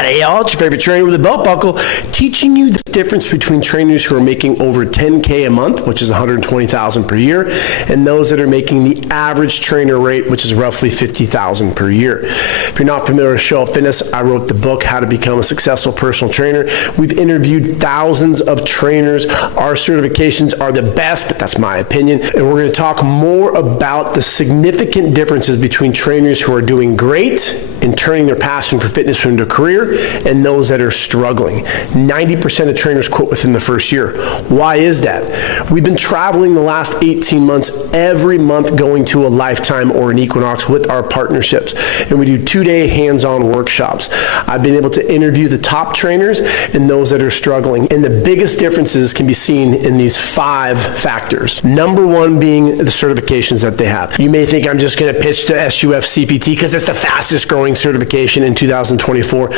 Howdy y'all, it's your favorite trainer with a belt buckle, teaching you the difference between trainers who are making over 10K a month, which is $120,000 per year, and those that are making the average trainer rate, which is roughly $50,000 per year. If you're not familiar with Show Up Fitness, I wrote the book, How to Become a Successful Personal Trainer. We've interviewed thousands of trainers. Our certifications are the best, but that's my opinion. And we're going to talk more about the significant differences between trainers who are doing great and turning their passion for fitness into a career and those that are struggling. 90% of trainers quit within the first year. Why is that? We've been traveling the last 18 months, every month going to a Lifetime or an Equinox with our partnerships. And we do 2-day hands-on workshops. I've been able to interview the top trainers and those that are struggling. And the biggest differences can be seen in these 5 factors. Number 1 being the certifications that they have. You may think I'm just going to pitch to SUF-CPT because it's the fastest growing certification in 2024,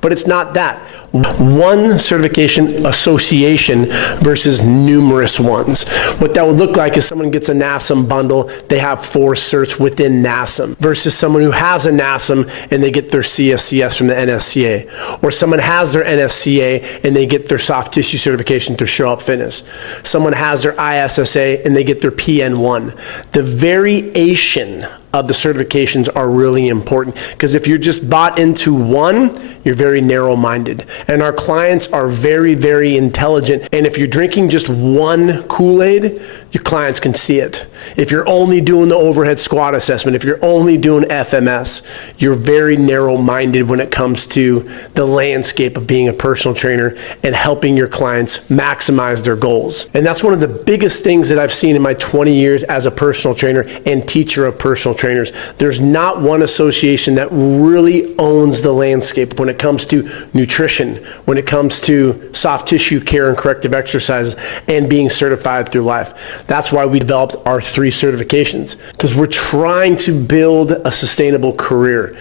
but it's not that. One certification association versus numerous ones. What that would look like is someone gets a NASM bundle, they have 4 certs within NASM, versus someone who has a NASM and they get their CSCS from the NSCA, or someone has their NSCA and they get their soft tissue certification through Show Up Fitness. Someone has their ISSA and they get their PN1. The variation of the certifications are really important, because if you're just bought into one, you're very narrow-minded. And our clients are very, very intelligent. And if you're drinking just one Kool-Aid, your clients can see it. If you're only doing the overhead squat assessment, if you're only doing FMS, you're very narrow-minded when it comes to the landscape of being a personal trainer and helping your clients maximize their goals. And that's one of the biggest things that I've seen in my 20 years as a personal trainer and teacher of personal trainers. There's not one association that really owns the landscape when it comes to nutrition, when it comes to soft tissue care and corrective exercises, and being certified through life. That's why we developed our 3 certifications, because we're trying to build a sustainable career.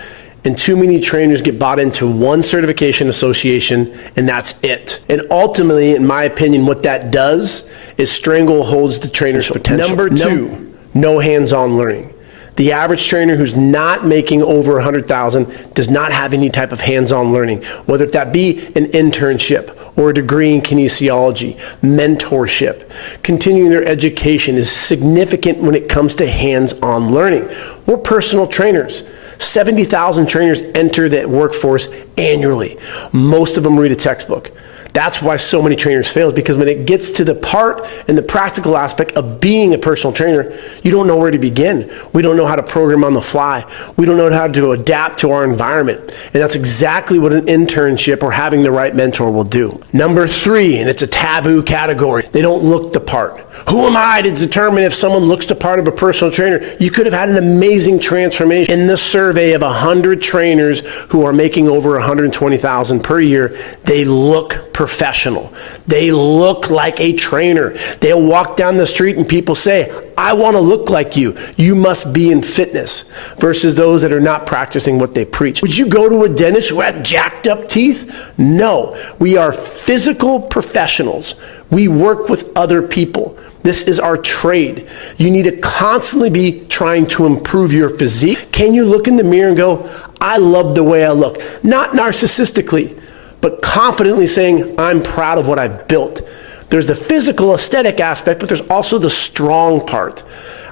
And too many trainers get bought into one certification association, and that's it. And ultimately, in my opinion, what that does is strangleholds the trainer's potential. Number 2, no hands-on learning. The average trainer who's not making over 100,000 does not have any type of hands-on learning, whether that be an internship or a degree in kinesiology, mentorship. Continuing their education is significant when it comes to hands-on learning. We're personal trainers. 70,000 trainers enter the workforce annually. Most of them read a textbook. That's why so many trainers fail, because when it gets to the part and the practical aspect of being a personal trainer, you don't know where to begin. We don't know how to program on the fly. We don't know how to adapt to our environment. And that's exactly what an internship or having the right mentor will do. Number 3, and it's a taboo category, they don't look the part. Who am I to determine if someone looks the part of a personal trainer? You could have had an amazing transformation. In the survey of 100 trainers who are making over 120,000 per year, they look professional. They look like a trainer. They'll walk down the street and people say, I want to look like you. You must be in fitness, versus those that are not practicing what they preach. Would you go to a dentist who had jacked up teeth? No. We are physical professionals. We work with other people. This is our trade. You need to constantly be trying to improve your physique. Can you look in the mirror and go, I love the way I look? Not narcissistically, but confidently saying, I'm proud of what I've built. There's the physical aesthetic aspect, but there's also the strong part.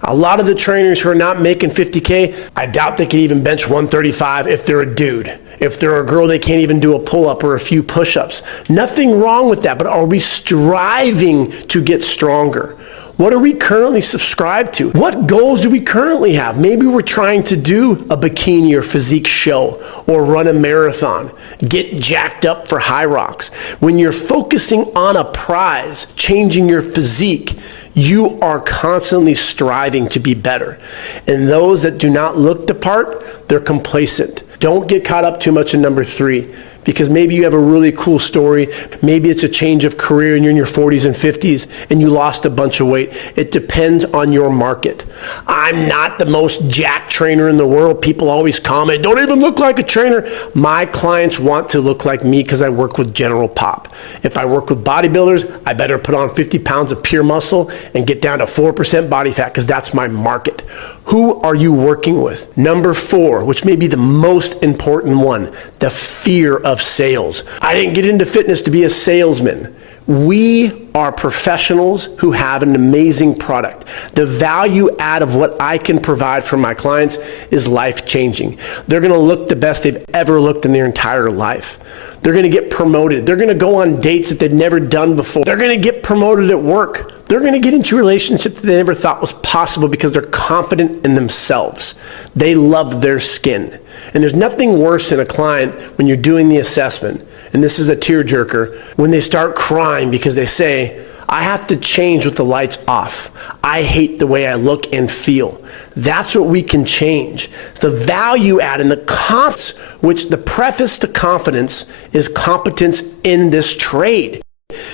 A lot of the trainers who are not making 50K, I doubt they can even bench 135 if they're a dude. If they're a girl, they can't even do a pull-up or a few push-ups. Nothing wrong with that, but are we striving to get stronger? What are we currently subscribed to? What goals do we currently have? Maybe we're trying to do a bikini or physique show or run a marathon, get jacked up for high rocks. When you're focusing on a prize, changing your physique, you are constantly striving to be better. And those that do not look the part, they're complacent. Don't get caught up too much in number 3, because maybe you have a really cool story. Maybe it's a change of career and you're in your 40s and 50s and you lost a bunch of weight. It depends on your market. I'm not the most jacked trainer in the world. People always comment, don't even look like a trainer. My clients want to look like me because I work with general pop. If I work with bodybuilders, I better put on 50 pounds of pure muscle and get down to 4% body fat, because that's my market. Who are you working with? Number 4, which may be the most important one, the fear of sales. I didn't get into fitness to be a salesman. We are professionals who have an amazing product. The value add of what I can provide for my clients is life-changing. They're gonna look the best they've ever looked in their entire life. They're gonna get promoted. They're gonna go on dates that they've never done before. They're gonna get promoted at work. They're gonna get into relationships that they never thought was possible because they're confident in themselves. They love their skin. And there's nothing worse than a client when you're doing the assessment, and this is a tearjerker, when they start crying because they say, I have to change with the lights off. I hate the way I look and feel. That's what we can change. The value add and the confidence, which the preface to confidence is competence in this trade.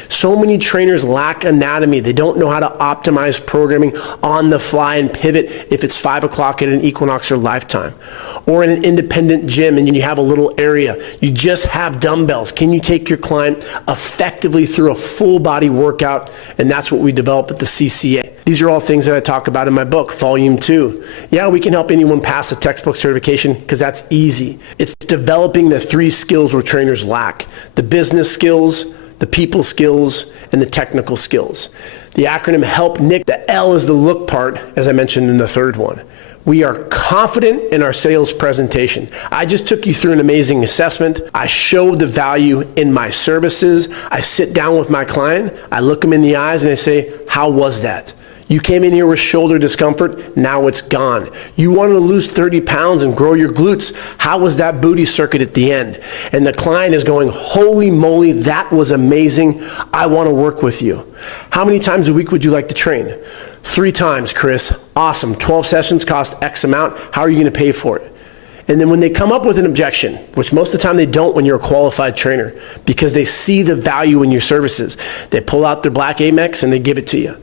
So many trainers lack anatomy. They don't know how to optimize programming on the fly and pivot if it's 5 o'clock at an Equinox or Lifetime. Or in an independent gym and you have a little area. You just have dumbbells. Can you take your client effectively through a full body workout? And that's what we develop at the CCA. These are all things that I talk about in my book, Volume 2. Yeah, we can help anyone pass a textbook certification because that's easy. It's developing the 3 skills where trainers lack. The business skills, the people skills, and the technical skills. The acronym HELP NIC, the L is the look part, as I mentioned in the 3rd one. We are confident in our sales presentation. I just took you through an amazing assessment. I show the value in my services. I sit down with my client, I look them in the eyes and I say, how was that? You came in here with shoulder discomfort, now it's gone. You wanted to lose 30 pounds and grow your glutes. How was that booty circuit at the end? And the client is going, holy moly, that was amazing. I want to work with you. How many times a week would you like to train? 3 times, Chris. Awesome. 12 sessions cost X amount. How are you going to pay for it? And then when they come up with an objection, which most of the time they don't when you're a qualified trainer, because they see the value in your services, they pull out their black Amex and they give it to you.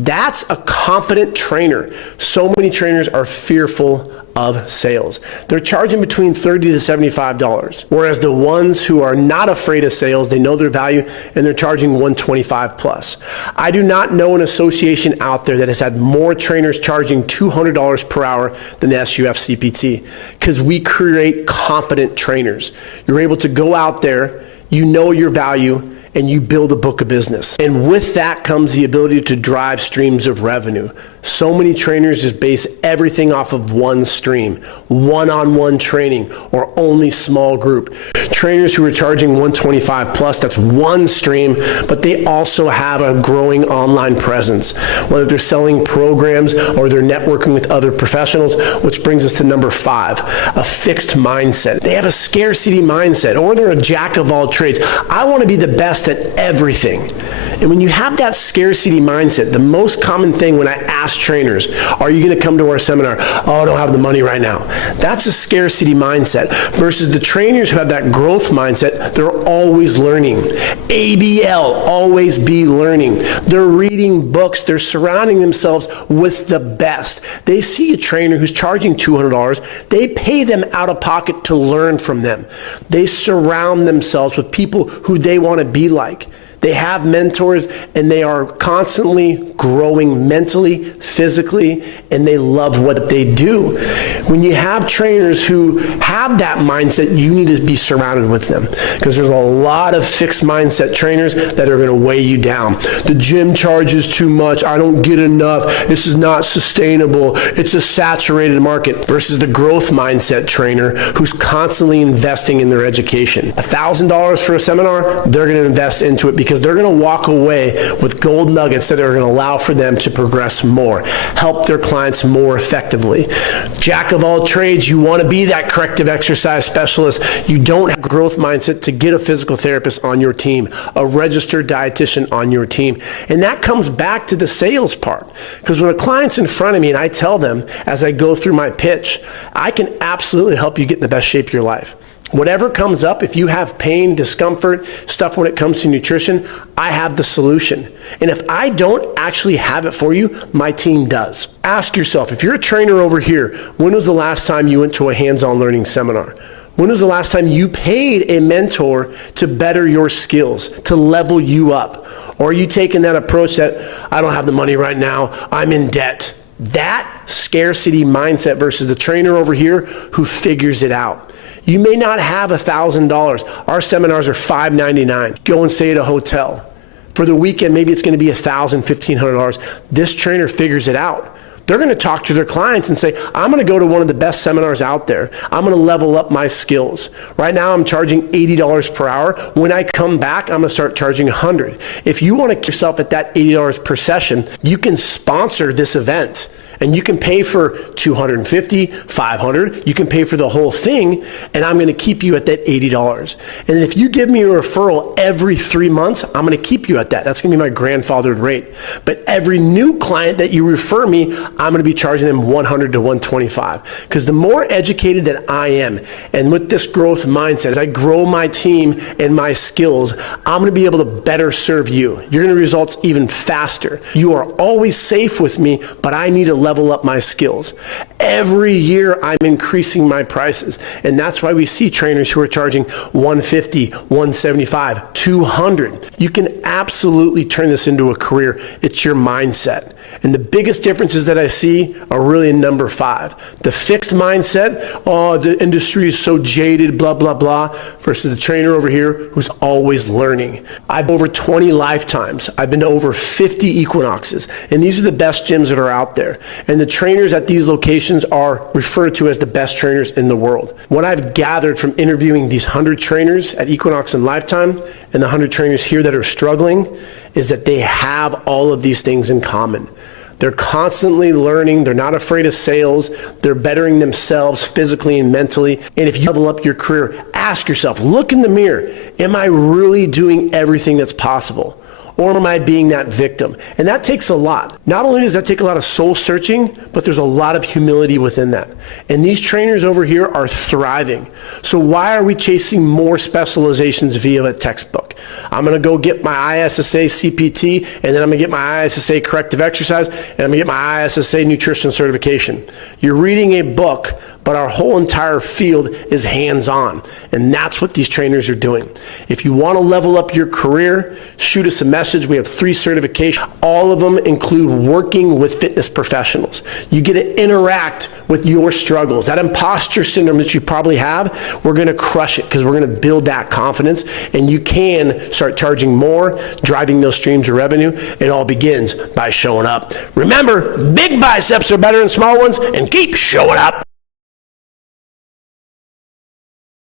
That's a confident trainer. So many trainers are fearful of sales. They're charging between $30 to $75, whereas the ones who are not afraid of sales, they know their value and they're charging $125 plus. I do not know an association out there that has had more trainers charging $200 per hour than the SUF-CPT, because we create confident trainers. You're able to go out there, you know your value, and you build a book of business. And with that comes the ability to drive streams of revenue. So many trainers just base everything off of one stream, one-on-one training, or only small group. Trainers who are charging $125 plus, that's one stream, but they also have a growing online presence, whether they're selling programs or they're networking with other professionals, which brings us to number 5, a fixed mindset. They have a scarcity mindset, or they're a jack of all trades. I want to be the best at everything. And when you have that scarcity mindset, the most common thing when I ask trainers, are you going to come to our seminar? Oh, I don't have the money right now. That's a scarcity mindset versus the trainers who have that growth mindset. They're always learning. ABL, always be learning. They're reading books. They're surrounding themselves with the best. They see a trainer who's charging $200. They pay them out of pocket to learn from them. They surround themselves with people who they want to be like. They have mentors and they are constantly growing mentally, physically, and they love what they do. When you have trainers who have that mindset, you need to be surrounded with them, because there's a lot of fixed mindset trainers that are going to weigh you down. The gym charges too much. I don't get enough. This is not sustainable. It's a saturated market. Versus the growth mindset trainer who's constantly investing in their education. $1,000 for a seminar, they're going to invest into it because they're going to walk away with gold nuggets that are going to allow for them to progress more, help their clients more effectively. Jack of all trades, you want to be that corrective exercise specialist. You don't have growth mindset to get a physical therapist on your team, a registered dietitian on your team. And that comes back to the sales part. Because when a client's in front of me and I tell them as I go through my pitch, I can absolutely help you get in the best shape of your life. Whatever comes up, if you have pain, discomfort, stuff when it comes to nutrition, I have the solution. And if I don't actually have it for you, my team does. Ask yourself, if you're a trainer over here, when was the last time you went to a hands-on learning seminar? When was the last time you paid a mentor to better your skills, to level you up? Or are you taking that approach that, I don't have the money right now, I'm in debt? That scarcity mindset versus the trainer over here who figures it out. You may not have $1,000. Our seminars are $599. Go and stay at a hotel. For the weekend, maybe it's going to be $1,000, $1,500. This trainer figures it out. They're going to talk to their clients and say, I'm going to go to one of the best seminars out there. I'm going to level up my skills. Right now, I'm charging $80 per hour. When I come back, I'm going to start charging $100. If you want to keep yourself at that $80 per session, you can sponsor this event. And you can pay for $250, $500. You can pay for the whole thing, and I'm going to keep you at that $80. And if you give me a referral every 3 months, I'm going to keep you at that. That's going to be my grandfathered rate. But every new client that you refer me, I'm going to be charging them $100 to $125. Because the more educated that I am, and with this growth mindset, as I grow my team and my skills, I'm going to be able to better serve you. You're going to results even faster. You are always safe with me, but I need to level up my skills. Every year I'm increasing my prices, and that's why we see trainers who are charging $150, $175, $200. You can absolutely turn this into a career. It's your mindset. And the biggest differences that I see are really in number 5. The fixed mindset, oh, the industry is so jaded, blah, blah, blah, versus the trainer over here who's always learning. I've over 20 lifetimes. I've been to over 50 Equinoxes, and these are the best gyms that are out there. And the trainers at these locations are referred to as the best trainers in the world. What I've gathered from interviewing these 100 trainers at Equinox and Lifetime and the 100 trainers here that are struggling is that they have all of these things in common. They're constantly learning. They're not afraid of sales. They're bettering themselves physically and mentally. And if you level up your career, ask yourself, look in the mirror, am I really doing everything that's possible? Or am I being that victim? And that takes a lot. Not only does that take a lot of soul searching, but there's a lot of humility within that. And these trainers over here are thriving. So why are we chasing more specializations via a textbook? I'm gonna go get my ISSA CPT, and then I'm gonna get my ISSA corrective exercise, and I'm gonna get my ISSA nutrition certification. You're reading a book, but our whole entire field is hands-on. And that's what these trainers are doing. If you wanna level up your career, shoot us a message. We have 3 certifications. All of them include working with fitness professionals. You get to interact with your struggles. That imposter syndrome that you probably have, we're going to crush it because we're going to build that confidence, and you can start charging more, driving those streams of revenue. It all begins by showing up. Remember, big biceps are better than small ones, and keep showing up.